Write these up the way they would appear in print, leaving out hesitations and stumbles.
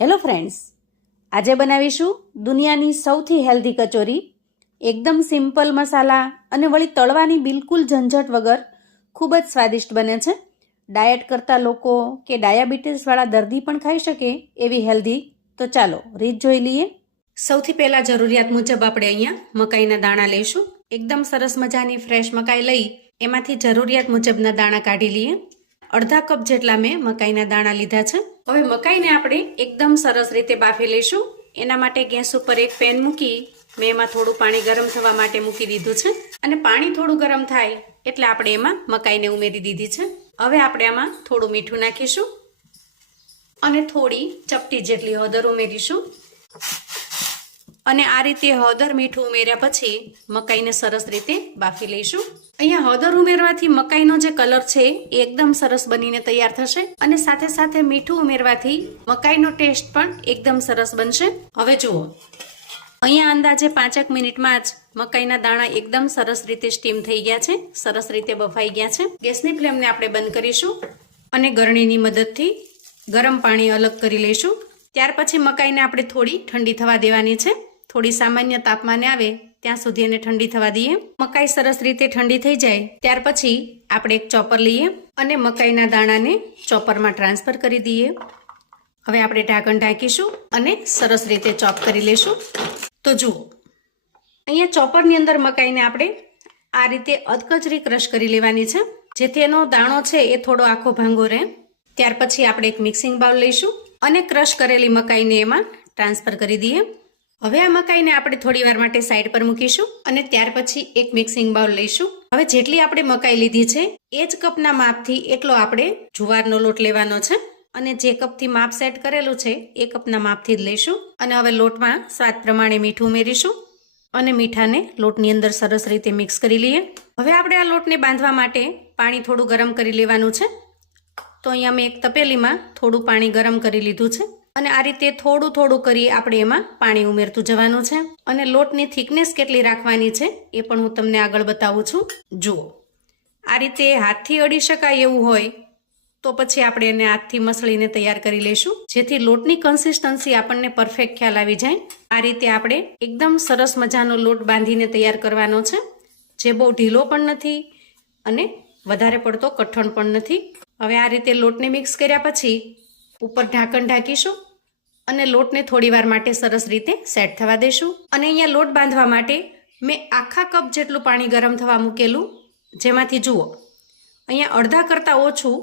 Hello friends, આજે બનાવીશું દુનિયાની સૌથી હેલ્ધી કચોરી. એકદમ સિમ્પલ મસાલા અને વળી તળવાની બિલકુલ ઝંઝટ વગર ખૂબ જ સ્વાદિષ્ટ બને છે. ડાયટ કરતા લોકો કે ડાયાબિટીસવાળા દર્દી પણ ખાઈ શકે એવી હેલ્ધી. તો ચાલો રીત જોઈ લઈએ. સૌથી પહેલાં જરૂરિયાત મુજબ આપણે અહીંયા મકાઈના દાણા લઈશું. એકદમ સરસ મજાની ફ્રેશ મકાઈ લઈ એમાંથી જરૂરિયાત મુજબના દાણા કાઢી લઈએ. અડધા કપ જેટલા મેં મકાઈના દાણા લીધા છે. હવે મકાઈને આપણે એકદમ સરસ રીતે બાફી લઈશું. એના માટે ગેસ ઉપર એક પેન મૂકી મેં એમાં થોડું પાણી ગરમ થવા માટે મૂકી દીધું છે અને પાણી થોડું ગરમ થાય એટલે આપણે એમાં મકાઈને ઉમેરી દીધી છે. હવે આપણે આમાં થોડું મીઠું નાખીશું અને થોડી ચપટી જેટલી હળદર ઉમેરીશું અને આ રીતે હળદર મીઠું ઉમેર્યા પછી મકાઈને સરસ રીતે બાફી લઈશું. અહીંયા હળદર ઉમેરવાથી મકાઈનો જે કલર છે એ એકદમ સરસ બનીને તૈયાર થશે અને સાથે સાથે મીઠું ઉમેરવાથી મકાઈનો ટેસ્ટ પણ એકદમ સરસ બનશે. હવે જુઓ, અહીંયા અંદાજે 5 મિનિટમાં જ મકાઈના દાણા એકદમ સરસ રીતે સ્ટીમ થઈ ગયા છે, સરસ રીતે બફાઈ ગયા છે. ગેસની ફ્લેમને આપણે બંધ કરીશું અને ગરણીની મદદથી ગરમ પાણી અલગ કરી લઈશું. ત્યાર પછી મકાઈને આપણે થોડી ઠંડી થવા દેવાની છે. થોડી સામાન્ય તાપમાને આવે ત્યાં સુધી એને ઠંડી થવા દઈએ. મકાઈ સરસ રીતે ઠંડી થઈ જાય ત્યાર પછી આપણે એક ચોપર લઈએ અને મકાઈના દાણાને ચોપરમાં ટ્રાન્સફર કરી દઈએ. હવે આપણે ઢાંકણ ઢાંકીશું અને સરસ રીતે ચોપ કરી લઈશું. તો જુઓ, અહીંયા ચોપરની અંદર મકાઈને આપણે આ રીતે અધકચરી ક્રશ કરી લેવાની છે, જેથી એનો દાણો છે એ થોડો આખો ભાંગો રહે. ત્યાર પછી આપણે એક મિક્સિંગ બાઉલ લઈશું અને ક્રશ કરેલી મકાઈને એમાં ટ્રાન્સફર કરી દઈએ. હવે આ મકાઈને આપણે થોડી વાર માટે સાઈડ પર મૂકીશું અને ત્યાર પછી એક મિક્સિંગ બાઉલ લઈશું. હવે જેટલી આપણે મકાઈ લીધી છે એ જ કપના માપથી એટલો આપણે જુવારનો લોટ લેવાનો છે અને જે કપથી માપ સેટ કરેલું છે એ કપના માપથી જ લઈશું. અને હવે લોટમાં સ્વાદ પ્રમાણે મીઠું ઉમેરીશું અને મીઠાને લોટની અંદર સરસ રીતે મિક્સ કરી લઈએ. હવે આપણે આ લોટને બાંધવા માટે પાણી થોડું ગરમ કરી લેવાનું છે. તો અહીંયા મેં એક તપેલીમાં થોડું પાણી ગરમ કરી લીધું છે અને આ રીતે થોડું થોડું કરી આપણે એમાં પાણી ઉમેરતું જવાનું છે અને લોટની થિકનેસ કેટલી રાખવાની છે એ પણ હું તમને આગળ બતાવું છું. જુઓ, આ રીતે હાથથી અડી શકાય એવું હોય તો પછી આપણે એને હાથથી મસળીને તૈયાર કરી લઈશું, જેથી લોટની કન્સિસ્ટન્સી આપણને પરફેક્ટ ખ્યાલ આવી જાય. આ રીતે આપણે એકદમ સરસ મજાનો લોટ બાંધીને તૈયાર કરવાનો છે, જે બહુ ઢીલો પણ નથી અને વધારે પડતો કઠણ પણ નથી. હવે આ રીતે લોટને મિક્સ કર્યા પછી ઉપર ઢાંકણ ઢાંકીશું અને લોટને થોડી વાર માટે સરસ રીતે સેટ થવા દઈશું. અને અહીંયા લોટ બાંધવા માટે મેં આખા કપ જેટલું પાણી ગરમ થવા મૂકેલું, જેમાંથી જુઓ અહીંયા અડધા કરતાં ઓછું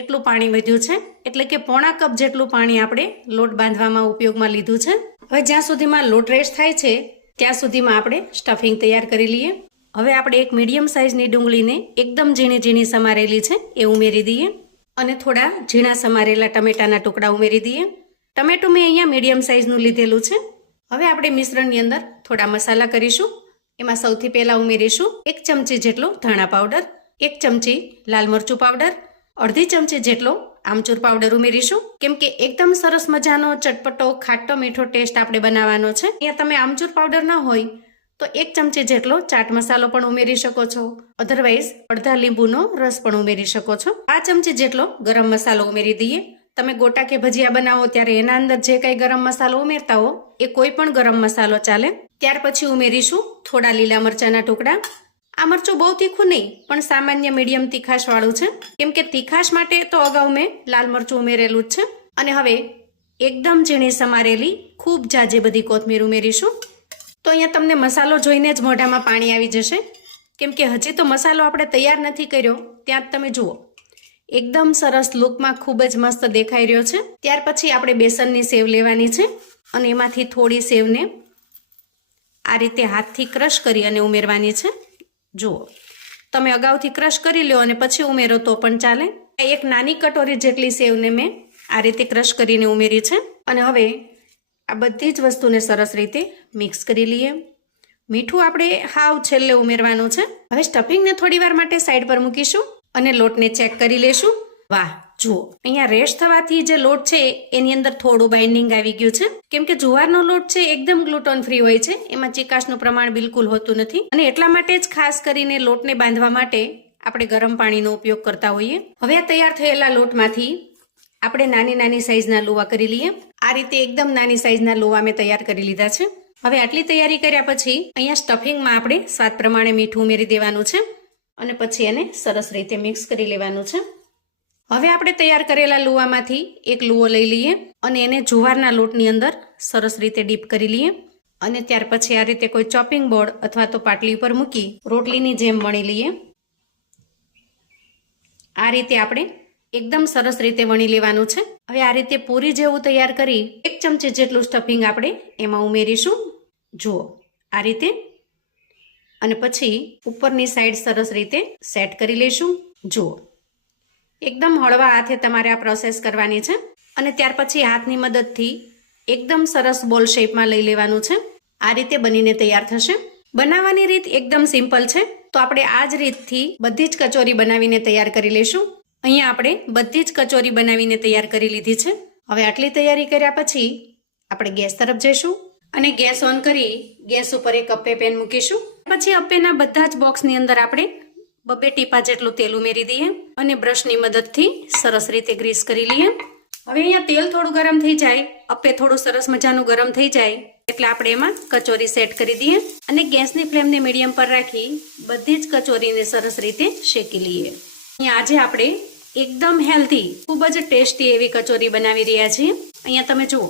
એટલું પાણી વધ્યું છે, એટલે કે પોણા કપ જેટલું પાણી આપણે લોટ બાંધવામાં ઉપયોગમાં લીધું છે. હવે જ્યાં સુધીમાં લોટ રેસ્ટ થાય છે ત્યાં સુધીમાં આપણે સ્ટફિંગ તૈયાર કરી લઈએ. હવે આપણે એક મીડિયમ સાઇઝની ડુંગળીને એકદમ ઝીણી ઝીણી સમારેલી છે એ ઉમેરી દઈએ અને થોડા ઝીણા સમારેલા ટમેટાના ટુકડા ઉમેરી દઈએ. ટમેટું મેં અહીંયા મીડિયમ સાઇઝનું લીધેલું છે. હવે આપણે મિશ્રણની અંદર થોડા મસાલા કરીશું. એમાં સૌથી પહેલાં ઉમેરીશું 1 ચમચી જેટલો ધાણા પાવડર, 1 ચમચી લાલ મરચું પાવડર, અડધી ચમચી જેટલો આમચૂર પાવડર ઉમેરીશું, કેમ કે એકદમ સરસ મજાનો ચટપટો ખાટો મીઠો ટેસ્ટ આપણે બનાવવાનો છે. અહીંયા તમે આમચૂર પાવડર ન હોય તો 1 ચમચી જેટલો ચાટ મસાલો પણ ઉમેરી શકો છો, અધરવાઇઝ અડધા લીંબુનો રસ પણ ઉમેરી શકો છો. 5 ચમચી જેટલો ગરમ મસાલો ઉમેરી દઈએ. તમે ગોટા કે ભજીયા બનાવો ત્યારે એના અંદર જે કંઈ ગરમ મસાલો ઉમેરતા હો એ કોઈ પણ ગરમ મસાલો ચાલે. ત્યાર પછી ઉમેરીશું થોડા લીલા મરચાના ટુકડા. આ મરચું બહુ તીખું નહીં પણ સામાન્ય મીડિયમ તીખાશવાળું છે, કેમ કે તીખાશ માટે તો અગાઉ મેં લાલ મરચું ઉમેરેલું જ છે. અને હવે એકદમ ઝીણી સમારેલી ખૂબ જાજી બધી કોથમીર ઉમેરીશું. તો અહીંયા તમને મસાલો જોઈને જ મોઢામાં પાણી આવી જશે, કેમ કે હજી તો મસાલો આપણે તૈયાર નથી કર્યો ત્યાં જ તમે જુઓ એકદમ સરસ લુકમાં ખૂબ જ મસ્ત દેખાઈ રહ્યો છે. ત્યાર પછી આપણે બેસનની સેવ લેવાની છે અને એમાંથી થોડી સેવને આ રીતે હાથથી ક્રશ કરી અને ઉમેરવાની છે. જુઓ, તમે અગાઉથી ક્રશ કરી લો અને પછી ઉમેરો તો પણ ચાલે. એક નાની કટોરી જેટલી સેવને મેં આ રીતે ક્રશ કરીને ઉમેરી છે અને હવે આ બધી જ વસ્તુને સરસ રીતે મિક્સ કરી લઈએ. મીઠું આપણે હાવ છેલ્લે ઉમેરવાનું છે. હવે સ્ટફિંગને થોડી વાર માટે સાઈડ પર મૂકીશું અને લોટને ચેક કરી લેશું. વાહ, જુઓ, અહીંયા રેસ્ટ થવાથી જે લોટ છે એની અંદર થોડું બાઇન્ડિંગ આવી ગયું છે, કેમ કે જુવારનો લોટ છે એકદમ ગ્લુટોન ફ્રી હોય છે, એમાં ચીકાશનું પ્રમાણ બિલકુલ હોતું નથી અને એટલા માટે જ ખાસ કરીને લોટને બાંધવા માટે આપણે ગરમ પાણીનો ઉપયોગ કરતા હોઈએ. હવે તૈયાર થયેલા લોટમાંથી આપણે નાની નાની સાઈઝના લુવા કરી લઈએ આ રીતે એકદમ નાની સાઈઝના લુવા મેં તૈયાર કરી લીધા છે. હવે આટલી તૈયારી કર્યા પછી અહીંયા સ્ટફિંગમાં આપણે સ્વાદ પ્રમાણે મીઠું ઉમેરી દેવાનું છે અને પછી એને સરસ રીતે મિક્સ કરી લેવાનું છે. હવે આપણે તૈયાર કરેલા લુવામાંથી એક લુવો લઈ લઈએ અને એને જુવારના લોટની અંદર સરસ રીતે ડીપ કરી લઈએ અને ત્યાર પછી આ રીતે કોઈ ચોપિંગ બોર્ડ અથવા તો પાટલી ઉપર મૂકી રોટલીની જેમ વણી લઈએ. આ રીતે આપણે એકદમ સરસ રીતે વણી લેવાનું છે. હવે આ રીતે પૂરી જેવું તૈયાર કરી 1 ચમચી જેટલું સ્ટફિંગ આપણે એમાં ઉમેરીશું. જુઓ આ રીતે, અને પછી ઉપરની સાઈડ સરસ રીતે સેટ કરી લઈશું. જુઓ એકદમ હળવા હાથે તમારે આ પ્રોસેસ કરવાની છે અને ત્યાર પછી હાથની મદદથી એકદમ સરસ બોલ શેપમાં લઈ લેવાનું છે. આ રીતે બનીને તૈયાર થશે. બનાવવાની રીત એકદમ સિમ્પલ છે, તો આપણે આ જ રીતથી બધી જ કચોરી બનાવીને તૈયાર કરી લઈશું. અહીંયા આપણે બધી જ કચોરી બનાવીને તૈયાર કરી લીધી છે. હવે આટલી તૈયારી કર્યા પછી આપણે ગેસ તરફ જઈશું અને ગેસ ઓન કરી ગેસ ઉપર એક અપ્પે પેન મૂકીશું. પછી અપ્પેના બધા જ બોક્સની અંદર આપણે 2 ટીપા જેટલું તેલ ઉમેરી દઈએ અને બ્રશની મદદથી સરસ રીતે ગ્રીસ કરી લઈએ. હવે અહીંયા તેલ થોડું ગરમ થઈ જાય, અપ્પે થોડું સરસ મજાનું ગરમ થઈ જાય એટલે આપણે એમાં કચોરી સેટ કરી દઈએ અને ગેસની ફ્લેમને મીડિયમ પર રાખી બધી જ કચોરીને સરસ રીતે શેકી લઈએ. અહીંયા આજે આપણે એકદમ હેલ્ધી, ખૂબ જ ટેસ્ટી એવી કચોરી બનાવી રહ્યા છીએ. અહીંયા તમે જુઓ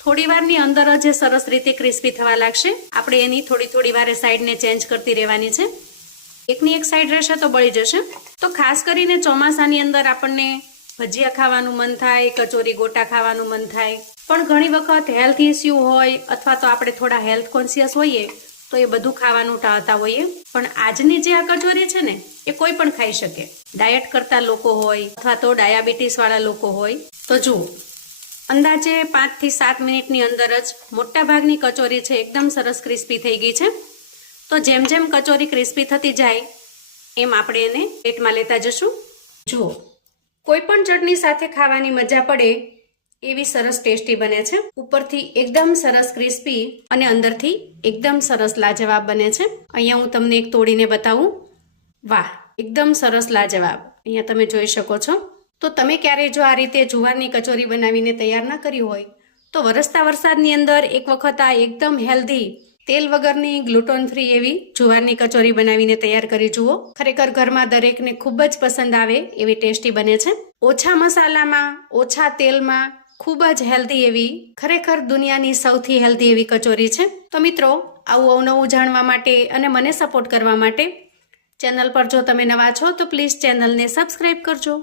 થોડી વારની અંદર જ સરસ રીતે ક્રિસ્પી થવા લાગશે. આપણે એની થોડી વારે સાઈડને ચેન્જ કરતી રહેવાની છે. એકની એક સાઈડ રહેશે તો બળી જશે. તો ખાસ કરીને ચોમાસાની અંદર આપણને ભજીયા ખાવાનું મન થાય, કચોરી ગોટા ખાવાનું મન થાય, પણ ઘણી વખત હેલ્થ ઇસ્યુ હોય અથવા તો આપણે થોડા હેલ્થ કોન્શિયસ હોઈએ તો એ બધું ખાવાનું ટાળતા હોઈએ. પણ આજની જે આ કચોરી છે ને એ કોઈ પણ ખાઈ શકે. ડાયટ કરતા લોકો હોય અથવા તો ડાયાબિટીસ વાળા લોકો હોય તો જુઓ અંદાજે 5 થી 7 મિનિટની અંદર જ મોટા ભાગની કચોરી છે એકદમ સરસ ક્રિસ્પી થઈ ગઈ છે. તો જેમ જેમ કચોરી ક્રિસ્પી થતી જાય એમ આપણે એને પ્લેટમાં લેતા જશું. જુઓ કોઈ પણ ચટણી સાથે ખાવાની મજા પડે એવી સરસ ટેસ્ટી બને છે. ઉપરથી એકદમ સરસ ક્રિસ્પી અને અંદરથી એકદમ સરસ લાજવાબ બને છે. અહીંયા હું તમને એક તોડીને બતાવું. વાહ, એકદમ સરસ લાજવાબ. અહીંયા તમે જોઈ શકો છો. તો તમે ક્યારેય જો આ રીતે જુવારની કચોરી બનાવીને તૈયાર ના કરી હોય તો વરસતા વરસાદની અંદર એક વખત આ એકદમ હેલ્ધી, તેલ વગરની, ગ્લુટોન ફ્રી એવી જુવારની કચોરી બનાવીને તૈયાર કરી જુઓ. ખરેખર ઘરમાં દરેકને ખૂબ જ પસંદ આવે એવી ટેસ્ટી બને છે. ઓછા મસાલામાં, ઓછા તેલમાં, ખૂબ જ હેલ્ધી એવી, ખરેખર દુનિયાની સૌથી હેલ્ધી એવી કચોરી છે. તો મિત્રો, આવું અવનવું જાણવા માટે અને મને સપોર્ટ કરવા માટે ચેનલ પર જો તમે નવા છો તો પ્લીઝ ચેનલને સબસ્ક્રાઈબ કરજો.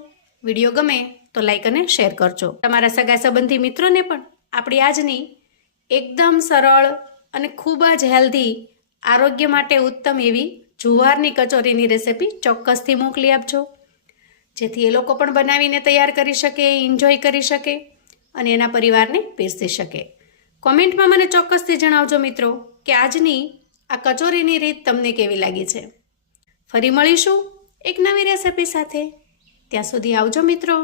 વિડીયો ગમે તો લાઈક અને શેર કરજો. તમારા સગા સંબંધી મિત્રોને પણ આપણી આજની એકદમ સરળ અને ખૂબ જ હેલ્ધી, આરોગ્ય માટે ઉત્તમ એવી જુવારની કચોરીની રેસિપી ચોક્કસથી મોકલી આપજો, જેથી એ લોકો પણ બનાવીને તૈયાર કરી શકે, એન્જોય કરી શકે અને એના પરિવારને પીરસી શકે. કોમેન્ટમાં મને ચોક્કસથી જણાવજો મિત્રો કે આજની આ કચોરીની રીત તમને કેવી લાગી છે. ફરી મળીશું એક નવી રેસિપી સાથે. ત્યાં સુધી આવજો મિત્રો.